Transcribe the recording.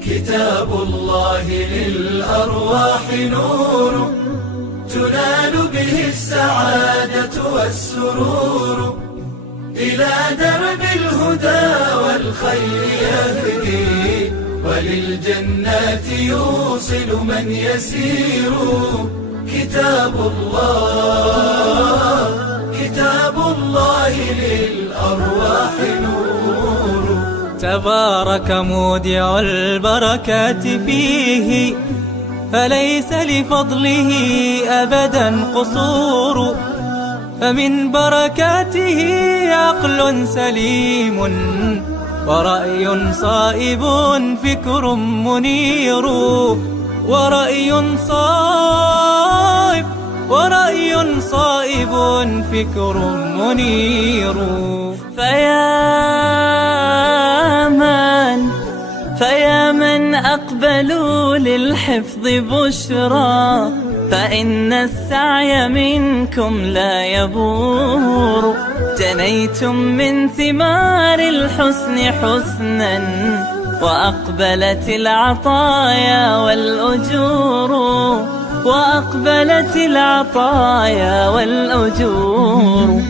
كتاب الله للأرواح نور، تنال به السعادة والسرور، إلى درب الهدى والخير يهدي، وللجنات يوصل من يسير. كتاب الله للأرواح نور. تبارك مودع البركات فيه، فليس لفضله أبدا قصور. فمن بركاته عقل سليم، ورأي صائب فكر منير. ورأي صائب فكر منير. فيا من أقبلوا للحفظ بشرى، فإن السعي منكم لا يبور. جنيتم من ثمار الحسن حسنا، وأقبلت العطايا والأجور.